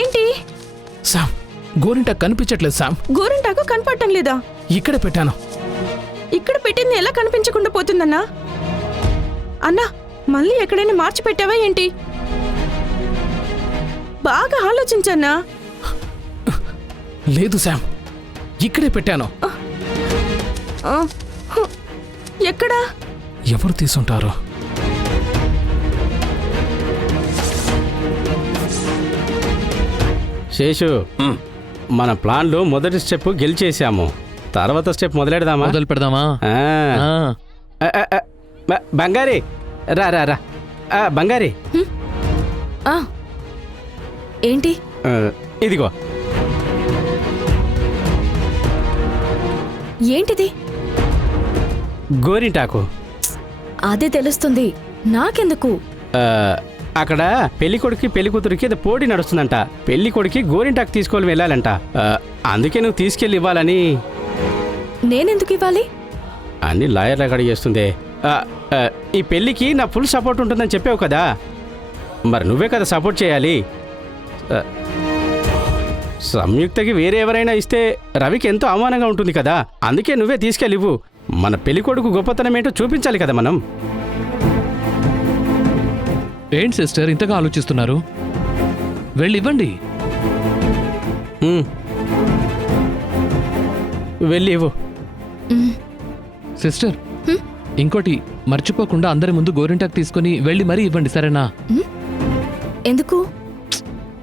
ఏంటి? శామ్, గోరింటాకు కనిపించట్లేదు శామ్. గోరింటాకు కనపడటం లేదా? ఇక్కడే పెట్టాను. ఇక్కడ పెట్టింది ఎలా కనిపించకుండా పోతుందన్నా? అన్నా, మళ్ళీ ఎక్కడైనా మార్చి పెట్టావా ఏంటి? బాగా ఆలోచించన్నా. లేదు శామ్, ఇక్కడే పెట్టాను. ఎక్కడా? ఎవరు తీసుంటారు? శేషు, మన ప్లాన్లో మొదటి స్టెప్ గెలిచేసాము. తర్వాత స్టెప్ మొదలెడదామా? మొదలు పెడదామా? బంగారి, రా రా రా. బంగారి, ఏంటి? ఇదిగో. ఏంటిది? గోరింటాకు. అదే తెలుస్తుంది, నాకెందుకు? అక్కడ పెళ్లి కొడుకు పెళ్లి కూతురికి ఏదో పోటీ నడుస్తుందంట. పెళ్లి కొడుకి గోరింటాకు తీసుకొని వెళ్ళాలంట. అందుకే నువ్వు తీసుకెళ్ళి ఇవ్వాలని. నేనెందుకు ఇవ్వాలి? అన్ని లాయర్లకు అడిగేస్తుంది. ఈ పెళ్లికి నా ఫుల్ సపోర్ట్ ఉంటుందని చెప్పావు కదా, మరి నువ్వే కదా సపోర్ట్ చేయాలి. సంయుక్తకి వేరే ఎవరైనా ఇస్తే రవికి ఎంతో అవమానంగా ఉంటుంది కదా, అందుకే నువ్వే తీసుకెళ్ళివ్వు. మన పెళ్లి కొడుకు గొప్పతనం ఏంటో చూపించాలి కదా మనం. ఏంటి సిస్టర్ ఇంతగా ఆలోచిస్తున్నారు? వెళ్ళి ఇవ్వండి. వెళ్ళి ఇవ్వు. సిస్టర్, ఇంకోటి మర్చిపోకుండా అందరి ముందు గోరింటాకు తీసుకుని వెళ్ళి మరీ ఇవ్వండి, సరేనా? ఎందుకు?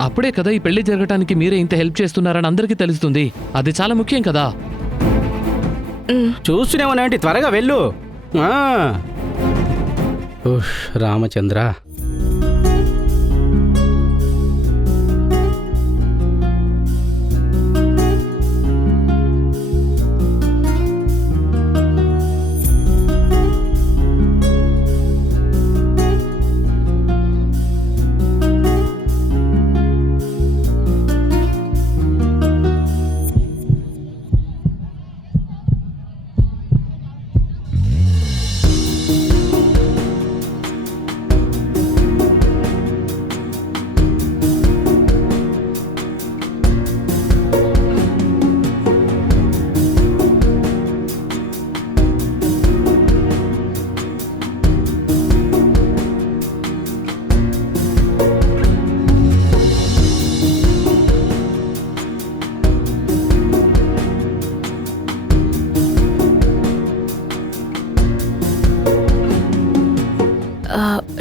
అప్పుడే కదా ఈ పెళ్లి జరగటానికి మీరే ఇంత హెల్ప్ చేస్తున్నారని అందరికీ తెలుస్తుంది. అది చాలా ముఖ్యం కదా. చూస్తూనేమోనంటే త్వరగా వెళ్ళు. రామచంద్ర,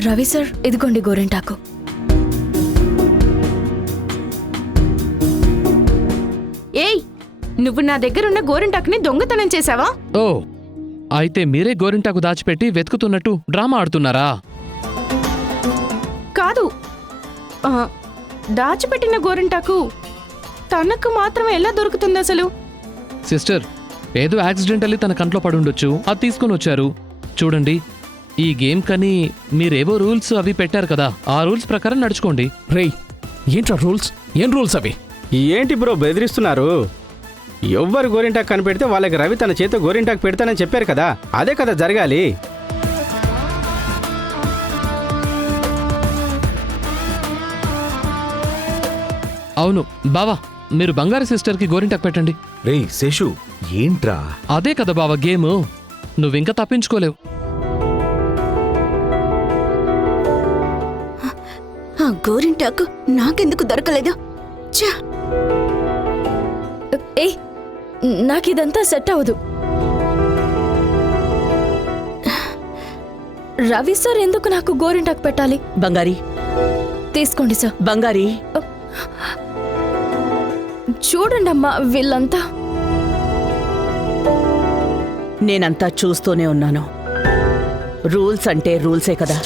రవి సార్, ఇదిగోండి గోరింటాకు. ఏయ్, నువ్వు నా దగ్గరున్న గోరింటాకుని దొంగతనం చేశావా? ఓ, అయితే మీరే గోరింటాకు దాచిపెట్టి వెతుకుతున్నట్టు డ్రామా ఆడుతున్నారా? కాదు, దాచిపెట్టిన గోరింటాకు తనకు మాత్రమే ఎలా దొరుకుతుంది అసలు? సిస్టర్, ఏదో యాక్సిడెంటల్లీ తన కంట్లో పడుండొచ్చు, అది తీసుకుని వచ్చారు. చూడండి, ఈ గేమ్ కని మీరేవో రూల్స్ అవి పెట్టారు కదా, ఆ రూల్స్ ప్రకారం నడుచుకోండి. రేయ్, ఏంట్రా రూల్స్? ఏం రూల్స్ అవి? ఏంటి బ్రో బెదిరిస్తున్నారు? ఎవ్వరు గోరింటాకు కనిపెడితే వాళ్ళకి రవి తన చేత గోరింటాకు పెడతానని చెప్పారు కదా, అదే కదా జరగాలి. అవును బావా, మీరు బంగారు సిస్టర్కి గోరింటాకు పెట్టండి. రేయ్ శేషు, ఏంట్రా? అదే కదా బావా గేమ్, నువ్వింకా తప్పించుకోలేవు. గోరింటాకు నాకెందుకు దొరకలేదు? ఏ, నాకిదంతా సెట్ అవ్వదు. రవి సార్ ఎందుకు నాకు గోరింటాకు పెట్టాలి? బంగారి, తీసుకోండి సార్. బంగారి, చూడండి అమ్మా, వీళ్ళంతా. నేనంతా చూస్తూనే ఉన్నాను. రూల్స్ అంటే రూల్సే కదా.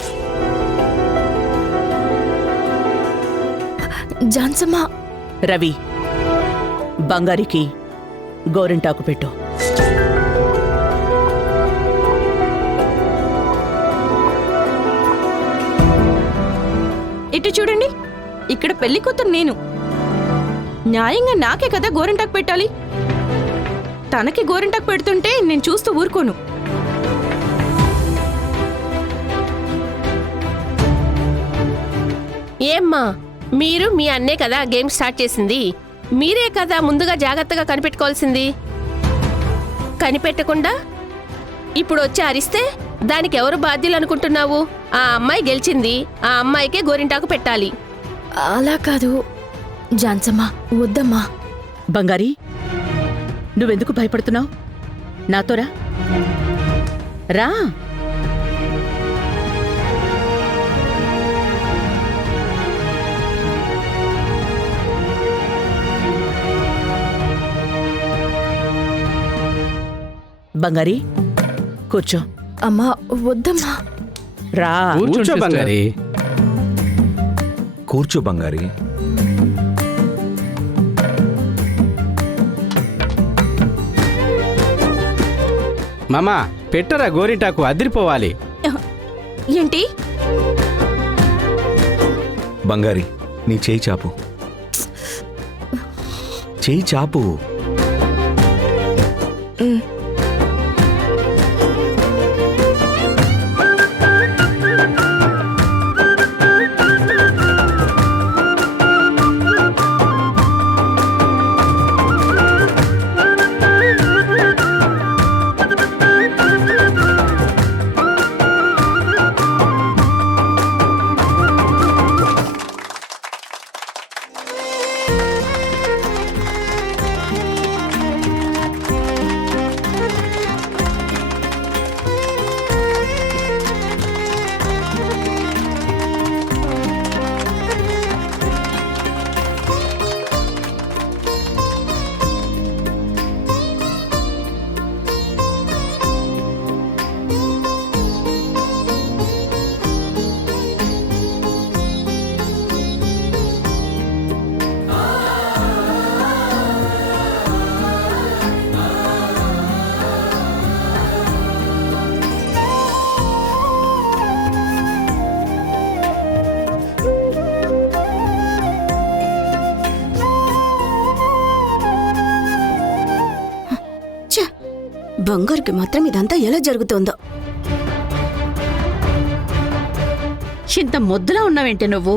జాన్సమ్మా. రవి, బంగారికి గోరింటాకు పెట్టు. ఇటు చూడండి, ఇక్కడ పెళ్లి కూతురు నేను. న్యాయంగా నాకే కదా గోరింటాకు పెట్టాలి. తనకి గోరింటాకు పెడుతుంటే నేను చూస్తూ ఊరుకోను. ఏమ్మా, మీరు మీ అన్నే కదా గేమ్ స్టార్ట్ చేసింది. మీరే కదా ముందుగా జాగ్రత్తగా కనిపెట్టుకోవాల్సింది. కనిపెట్టకుండా ఇప్పుడు వచ్చి అరిస్తే దానికి ఎవరు బాధ్యులు అనుకుంటున్నావు? ఆ అమ్మాయి గెలిచింది, ఆ అమ్మాయికే గోరింటాకు పెట్టాలి. అలా కాదు జాన్సమ్మా, వద్దమ్మా. బంగారి, నువ్వెందుకు భయపడుతున్నావు? నాతోరా రా. బంగారి, కూర్చో. అమ్మా వద్దమ్మా. రా. కూర్చోండి, కూర్చో sister. బంగారి. కూర్చో బంగారి. మామా పెట్టరా గోరింటాకు, అదిరిపోవాలి. ఏంటి? బంగారి, నీ చేయి చాపు. చేయి చాపు. బంగారుకి మాత్రం ఇదంతా ఎలా జరుగుతోందో. ఇంత ముద్దులా ఉన్నావేంటి నువ్వు?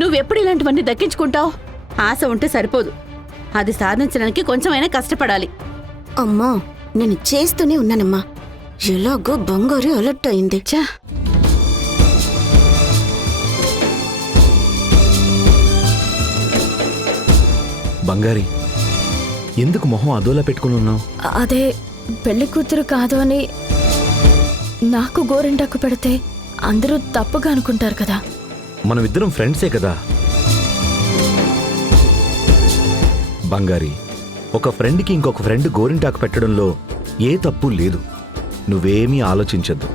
నువ్వెప్పుడు ఇలాంటివన్నీ దక్కించుకుంటావు? ఆశ ఉంటే సరిపోదు, అది సాధించడానికి కొంచెమైనా కష్టపడాలి. అమ్మా, నేను చేస్తూనే ఉన్నానమ్మా. ఎలాగో బంగారు అలర్ట్ అయింది. ఛా, బంగారి, ఎందుకు మొహం అదోలా పెట్టుకుని ఉన్నావు? అదే పెళ్లి కూతురు కాదు అని నాకు గోరింటాకు పెడితే అందరూ తప్పుగా అనుకుంటారు కదా. మనమిద్దరం ఫ్రెండ్సే కదా. బంగారి, ఒక ఫ్రెండ్కి ఇంకొక ఫ్రెండ్ గోరింటాకు పెట్టడంలో ఏ తప్పు లేదు. నువ్వేమీ ఆలోచించద్దు.